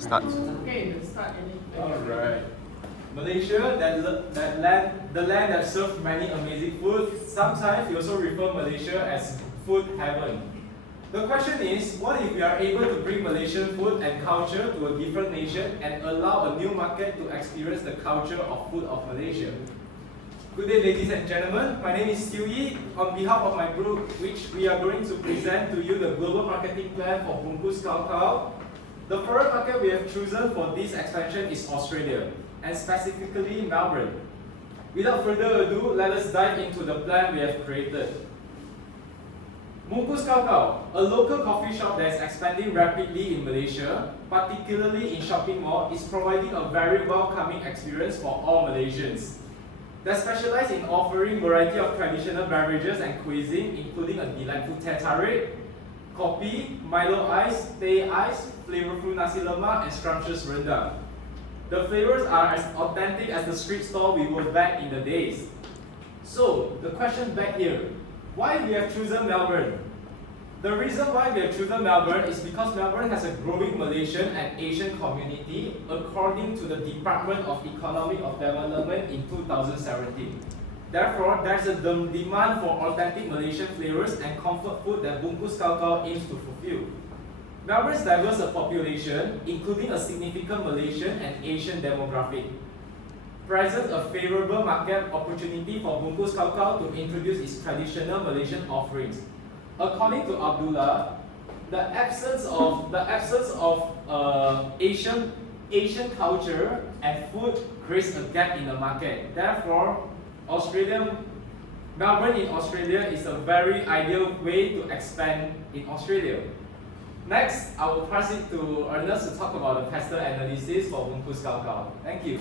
Start. Okay, let's start. Alright. Malaysia, the land that serves many amazing food. Sometimes we also refer Malaysia as food heaven. The question is, what if we are able to bring Malaysian food and culture to a different nation and allow a new market to experience the culture of food of Malaysia? Good day, ladies and gentlemen. My name is Xiu Yi. On behalf of my group, which we are going to present to you the global marketing plan for Bungkus Kau. The foreign market we have chosen for this expansion is Australia, and specifically Melbourne. Without further ado, let us dive into the plan we have created. Bungkus Kau, a local coffee shop that is expanding rapidly in Malaysia, particularly in shopping mall, is providing a very welcoming experience for all Malaysians. They specialize in offering variety of traditional beverages and cuisine, including a delightful teh tarik, kopi, Milo ice, teh ice, flavorful nasi lemak, and scrumptious rendang. The flavors are as authentic as the street stall we were back in the days. So, the question back here, why we have chosen Melbourne? The reason why we have chosen Melbourne is because Melbourne has a growing Malaysian and Asian community according to the Department of Economic Development in 2017. Therefore, there's a demand for authentic Malaysian flavors and comfort food that Bungkus Kau aims to fulfill. Melbourne's diverse population, including a significant Malaysian and Asian demographic, presents a favorable market opportunity for Bungkus Kau to introduce its traditional Malaysian offerings. According to Abdullah, the absence of Asian culture and food creates a gap in the market. Therefore, Melbourne in Australia is a very ideal way to expand in Australia. Next, I will pass it to Ernest to talk about the pastel analysis for Bungkus Kau. Thank you.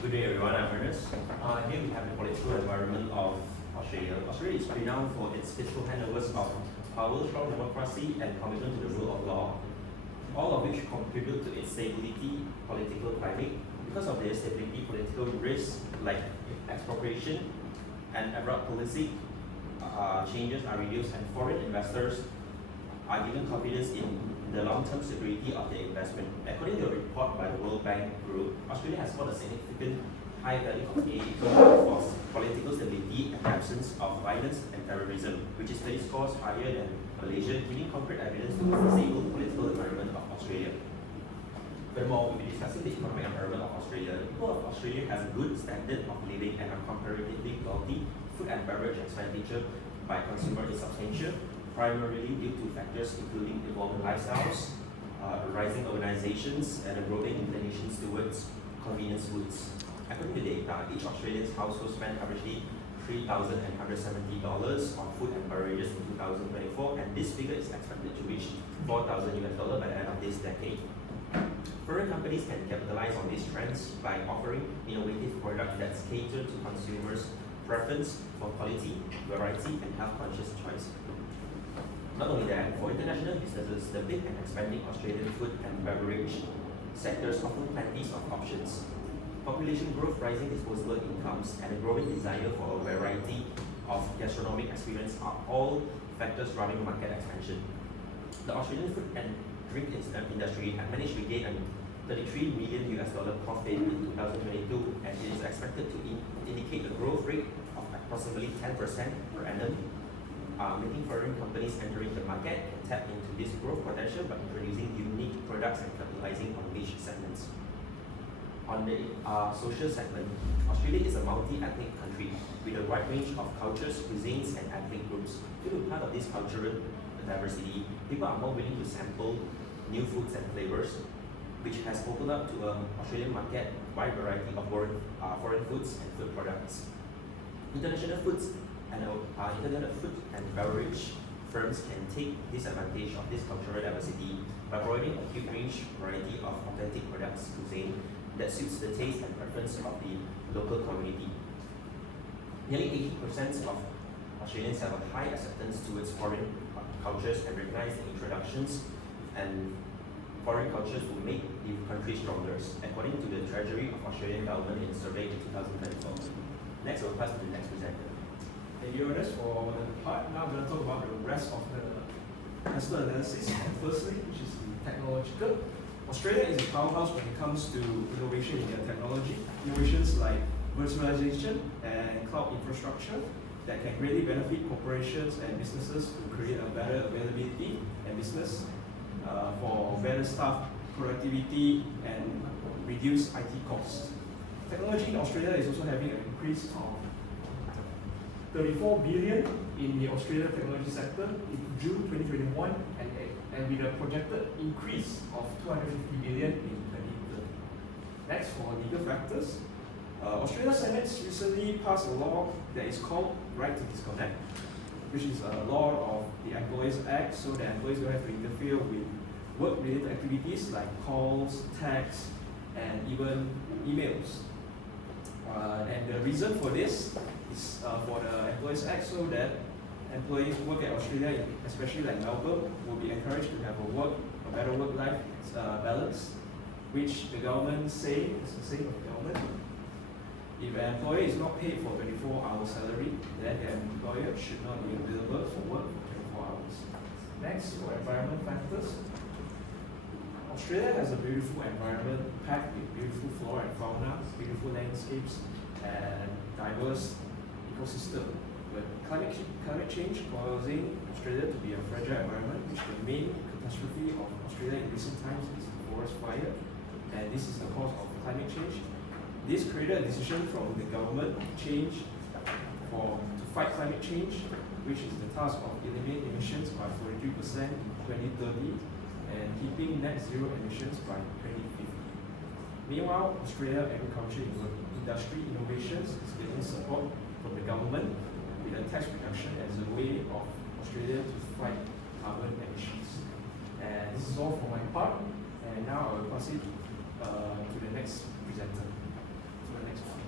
Good day everyone, I'm Ernest. Here we have the political environment of Australia. Australia is renowned for its fiscal handovers of power, strong democracy, and commitment to the rule of law, all of which contribute to its stability, political climate. Because of their stability, political risks like expropriation and abroad policy changes are reduced, and foreign investors are given confidence in the long-term security of their investment. According to a report by the World Bank Group, Australia has got a significant high value of aid for political stability and absence of violence and terrorism, which is 30 scores higher than Malaysia, giving concrete evidence to the stable political environment of Australia. Furthermore, we'll be discussing the economic environment of Australia. The people of Australia has a good standard of living and a comparatively wealthy. Food and beverage expenditure by consumer is substantial, primarily due to factors including evolving lifestyles, rising urbanizations, and a growing inclinations towards convenience foods. According to data, each Australian's household spent averagely $3,170 on food and beverages in 2024, and this figure is expected to reach $4,000 by the end of this decade. Foreign companies can capitalize on these trends by offering innovative products that cater to consumers' preference for quality, variety, and health-conscious choice. Not only that, for international businesses, the big and expanding Australian food and beverage sectors offer plenty of options. Population growth, rising disposable incomes, and a growing desire for a variety of gastronomic experience are all factors driving market expansion. The Australian food and drink industry had managed to gain a $33 million profit in 2022, and it is expected to indicate a growth rate of approximately 10% per annum, making foreign companies entering the market and tap into this growth potential by introducing unique products and capitalizing on niche segments. On the social segment, Australia is a multi-ethnic country with a wide range of cultures, cuisines, and ethnic groups. To be part of this cultural diversity, people are more willing to sample new foods and flavors, which has opened up to an Australian market wide variety of foreign foods and food products. International food and beverage firms can take disadvantage of this cultural diversity by providing a huge range variety of authentic products, cuisine, that suits the taste and preference of the local community. Nearly 80% of Australians have a high acceptance towards foreign cultures and recognize the introductions and foreign cultures will make the country stronger, according to the Treasury of Australian Government in a survey in 2024. Next, I will pass to the next presenter. Thank you, Ernest, for the part. Now I'm going to talk about the rest of the pastel analysis. Firstly, which is the technological. Australia is a powerhouse when it comes to innovation in their technology. Innovations like virtualization and cloud infrastructure that can really benefit corporations and businesses to create a better availability and business for better staff productivity and reduce IT costs. Technology in Australia is also having an increase of 34 billion in the Australia technology sector in June 2021 and with a projected increase of 250 billion in 2030. Next, for legal factors, Australia Senate recently passed a law that is called Right to Disconnect, which is a law of the Employees Act, so that employees don't have to interfere with work-related activities like calls, texts, and even emails. And the reason for this is for the Employees Act, so that employees who work at Australia, especially like Melbourne, will be encouraged to have a better work-life balance, which the government say is the same of the government. If an employee is not paid for 24-hour salary, then the employer should not be available for work for 24 hours. Next, for environment factors, Australia has a beautiful environment packed with beautiful flora and fauna, beautiful landscapes, and diverse ecosystem. But climate change causing Australia to be a fragile environment, which the main catastrophe of Australia in recent times is the forest fire, and this is the cause of climate change. This created a decision from the government to fight climate change, which is the task of eliminating emissions by 43% in 2030 and keeping net zero emissions by 2050. Meanwhile, Australia agriculture industry innovations is getting support from the government with a tax reduction as a way of Australia to fight carbon emissions. And this is all for my part, and now I will pass it to the next presenter. To the next one.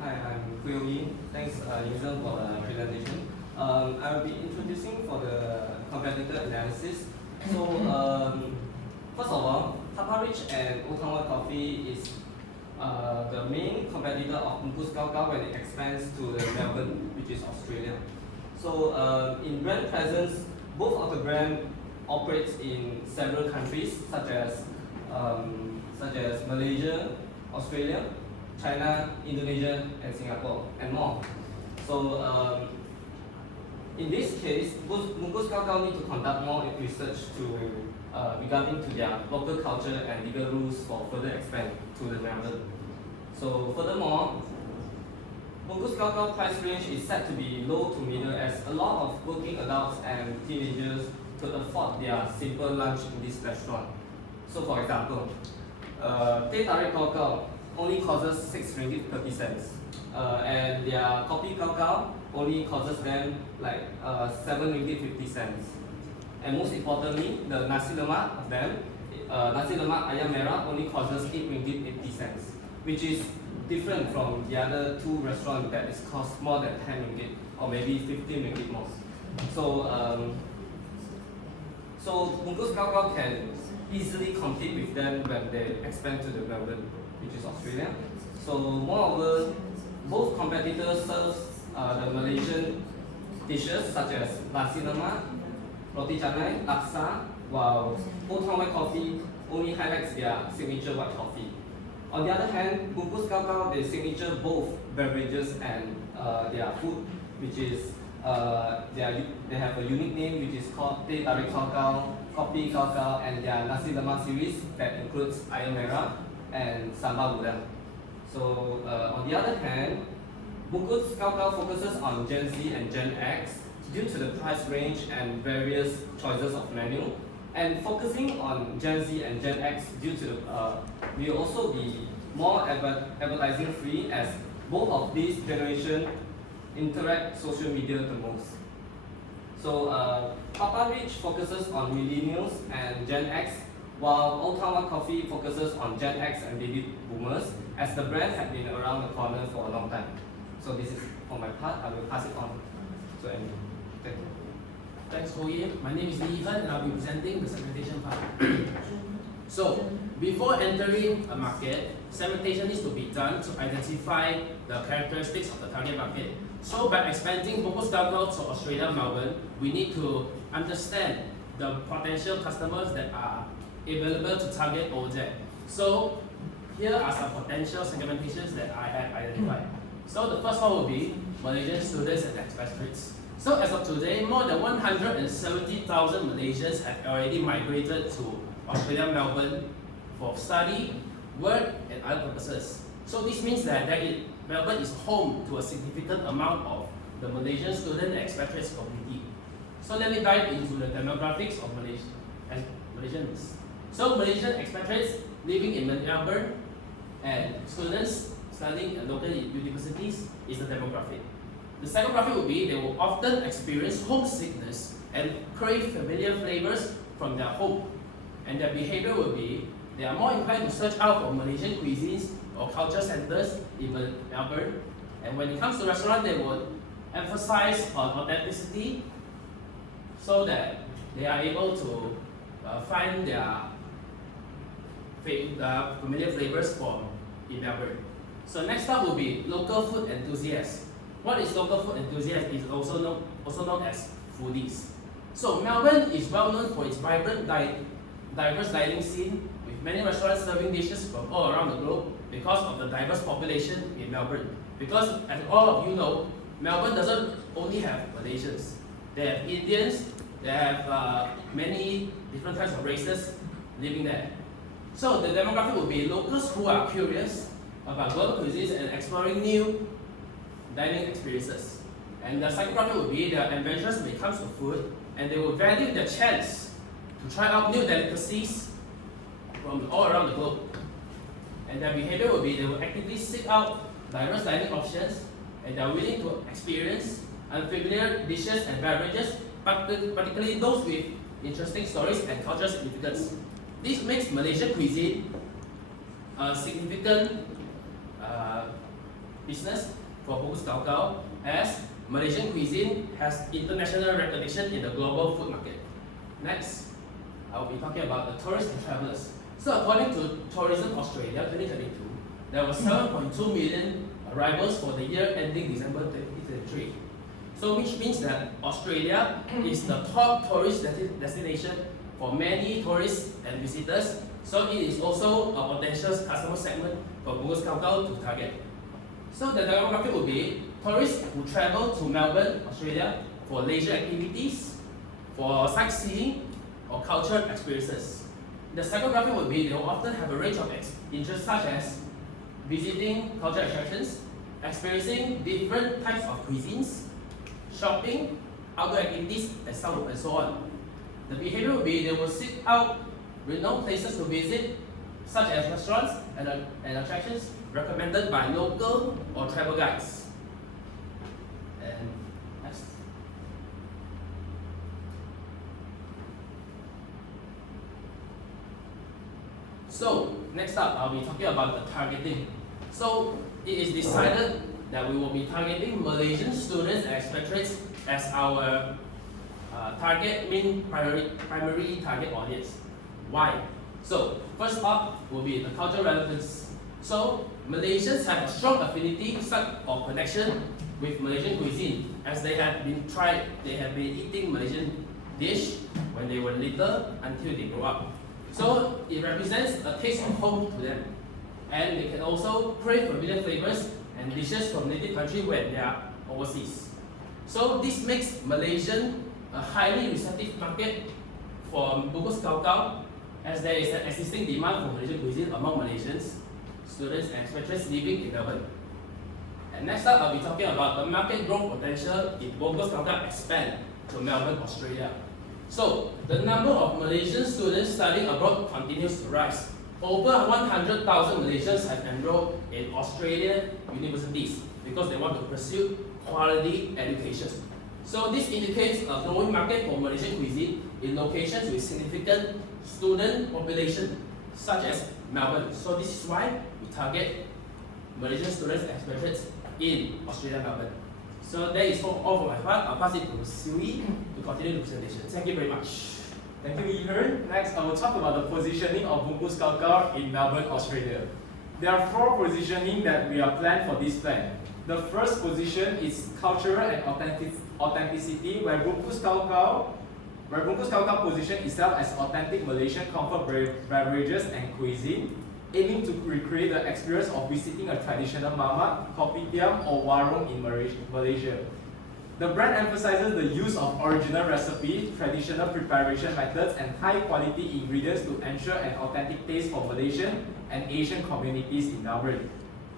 Hi, I'm Kueh Hou Yin. Thanks, Zheng, for the presentation. I will be introducing for the competitor analysis. So, first of all, Papa Rich and Old Town White Coffee is the main competitor of Bungkus when it expands to the Melbourne, which is Australia. So, in brand presence, both of the brand operates in several countries, such as Malaysia, Australia, China, Indonesia, and Singapore, and more. So, in this case, Bungkus need to conduct more research regarding to their local culture and legal rules for further expand to the Melbourne. So, furthermore, Bungkus price range is said to be low to middle, as a lot of working adults and teenagers could afford their simple lunch in this restaurant. So, for example, teh tarik kakao only costs RM6.30, and their kopi kakao only costs them like RM7.50. And most importantly, the nasi lemak of them, nasi lemak ayam merah only costs RM8.80, which is different from the other two restaurants that is cost more than RM10 or maybe RM15 more. So Bungkus can easily compete with them when they expand to the Melbourne, which is Australia. So moreover, both competitors serve the Malaysian dishes such as nasi lemak, roti canai, laksa, while Old Town White Coffee only highlights their signature white coffee. On the other hand, Bungkus they signature both beverages and their food, which is they have a unique name which is called teh tarik kakao, kopi kakao, and their nasi lemak series that includes ayam merah and sambal udang. So on the other hand, Bungkus focuses on Gen Z and Gen X due to the price range and various choices of menu, and focusing on Gen Z and Gen X due to will also be more advertising free, as both of these generations interact social media the most. So Papa Rich focuses on millennials and Gen X, while Old Town White Coffee focuses on Gen X and baby boomers, as the brand has been around the corner for a long time. So this is for my part. I will pass it on to Ernest. Thank you. Thanks, Hou Yin. My name is Yi Hern, and I'll be presenting the segmentation part. So, before entering a market, segmentation needs to be done to identify the characteristics of the target market. So, by expanding Bungkus to Australia, Melbourne, we need to understand the potential customers that are available to target over there. So, here are some potential segmentations that I have identified. So, the first one will be Malaysian students and expatriates. So, as of today, more than 170,000 Malaysians have already migrated to Australia, Melbourne for study, work, and other purposes. So this means that Melbourne is home to a significant amount of the Malaysian student and expatriates community. So let me dive into the demographics of Malaysians. So Malaysian expatriates living in Melbourne and students studying at local universities is the demographic. The psychographic would be they will often experience homesickness and crave familiar flavors from their home. And their behavior will be, they are more inclined to search out for Malaysian cuisines or culture centers in Melbourne. And when it comes to restaurant, they will emphasize on authenticity so that they are able to find their familiar flavors in Melbourne. So next up will be local food enthusiasts. What is local food enthusiast is also known as foodies. So Melbourne is well known for its vibrant diverse dining scene, with many restaurants serving dishes from all around the globe because of the diverse population in Melbourne. Because as all of you know, Melbourne doesn't only have Malaysians. They have Indians, they have many different kinds of races living there. So the demographic will be locals who are curious about global cuisines and exploring new dining experiences. And the psychographic will be they are adventurous when it comes to food, and they will value their chance to try out new delicacies from all around the globe. And their behavior will be they will actively seek out diverse dining options, and they are willing to experience unfamiliar dishes and beverages, particularly those with interesting stories and cultural significance. This makes Malaysian cuisine a significant business for Bungkus Kau, as Malaysian cuisine has international recognition in the global food market. Next, I'll be talking about the tourists and travelers. So according to Tourism Australia 2022, there were 7.2 million arrivals for the year ending December 2023. So which means that Australia is the top tourist destination for many tourists and visitors. So it is also a potential customer segment for Bungkus Kau to target. So the demographic will be tourists who travel to Melbourne, Australia for leisure activities, for sightseeing, or cultural experiences. The psychographic will be they will often have a range of interests such as visiting cultural attractions, experiencing different types of cuisines, shopping, outdoor activities, and so on. The behavior will be they will seek out renowned places to visit, such as restaurants and attractions recommended by local or travel guides. And next. So, next up, I'll be talking about the targeting. So, it is decided that we will be targeting Malaysian students and expatriates as our primary target audience. Why? So, first up will be the cultural relevance. So, Malaysians have a strong affinity or connection with Malaysian cuisine, as they have been eating Malaysian dish when they were little until they grow up. So it represents a taste of home to them, and they can also crave familiar flavors and dishes from native country when they are overseas. So this makes Malaysian a highly receptive market for Bungkus Kau, as there is an existing demand for Malaysian cuisine among Malaysians, students and expatriates living in Melbourne. And next up, I'll be talking about the market growth potential if Bungkus Kau expand to Melbourne, Australia. So, the number of Malaysian students studying abroad continues to rise. Over 100,000 Malaysians have enrolled in Australian universities because they want to pursue quality education. So this indicates a growing market for Malaysian cuisine in locations with significant student population, such as Melbourne. So this is why we target Malaysian students and expatriates in Australia, Melbourne. So that is all for my part. I'll pass it to Xiu Yi to continue the presentation. Thank you very much. Thank you, Yi Hern. Next, I will talk about the positioning of Bungkus Kakao in Melbourne, Australia. There are 4 positioning that we are planned for this plan. The first position is cultural and authenticity, where Bungkus Kakao position itself as authentic Malaysian comfort beverages and cuisine, aiming to recreate the experience of visiting a traditional mamak, kopitiam, or warung in Malaysia. The brand emphasizes the use of original recipes, traditional preparation methods, and high-quality ingredients to ensure an authentic taste for Malaysian and Asian communities in Melbourne.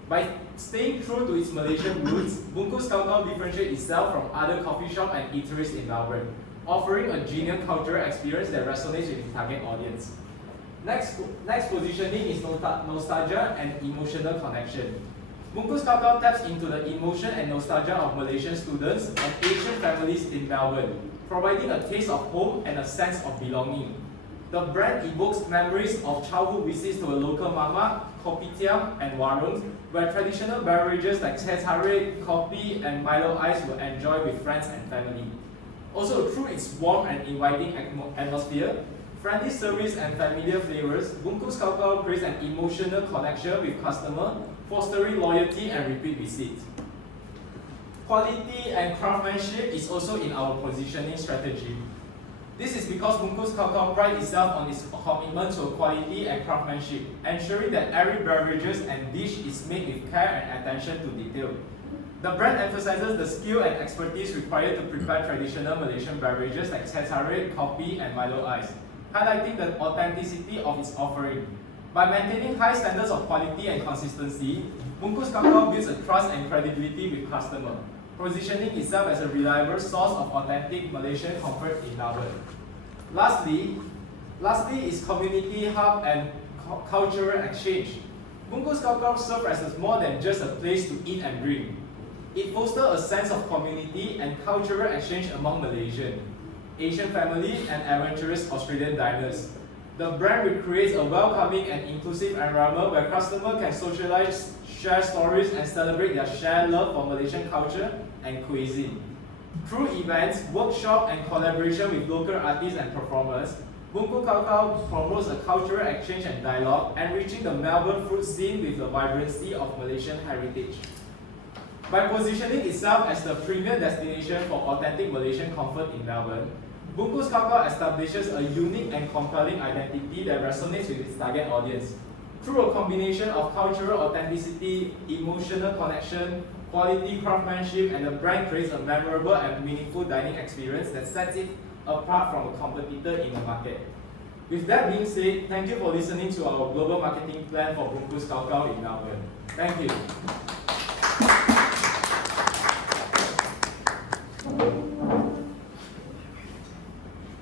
By staying true to its Malaysian roots, Bungkus Kakao differentiates itself from other coffee shops and eateries in Melbourne, offering a genuine cultural experience that resonates with its target audience. Next positioning is nostalgia and emotional connection. Bungkus Kakao taps into the emotion and nostalgia of Malaysian students and Asian families in Melbourne, providing a taste of home and a sense of belonging. The brand evokes memories of childhood visits to a local mamak, kopitiam, and warungs, where traditional beverages like teh tarik, kopi, and Milo ice were enjoyed with friends and family. Also, through its warm and inviting atmosphere, friendly service, and familiar flavors, Bungkus Kakao creates an emotional connection with customers, fostering loyalty and repeat visits. Quality and craftsmanship is also in our positioning strategy. This is because Bungkus Kakao prides itself on its commitment to quality and craftsmanship, ensuring that every beverage and dish is made with care and attention to detail. The brand emphasizes the skill and expertise required to prepare traditional Malaysian beverages like teh tarik, kopi, and Milo ice, highlighting the authenticity of its offering. By maintaining high standards of quality and consistency, Bungkus Kakao builds a trust and credibility with customers, positioning itself as a reliable source of authentic Malaysian comfort in Melbourne. Lastly is community hub and cultural exchange. Bungkus Kakao serves as more than just a place to eat and drink. It fosters a sense of community and cultural exchange among Malaysian, Asian families, and adventurous Australian diners. The brand recreates a welcoming and inclusive environment where customers can socialize, share stories, and celebrate their shared love for Malaysian culture and cuisine. Through events, workshops, and collaboration with local artists and performers, Bungkus Kakao promotes a cultural exchange and dialogue, enriching the Melbourne food scene with the vibrancy of Malaysian heritage. By positioning itself as the premier destination for authentic Malaysian comfort in Melbourne, Bungkus Kakao establishes a unique and compelling identity that resonates with its target audience. Through a combination of cultural authenticity, emotional connection, quality craftsmanship, and the brand creates a memorable and meaningful dining experience that sets it apart from a competitor in the market. With that being said, thank you for listening to our global marketing plan for Bungkus Kakao in Melbourne. Thank you.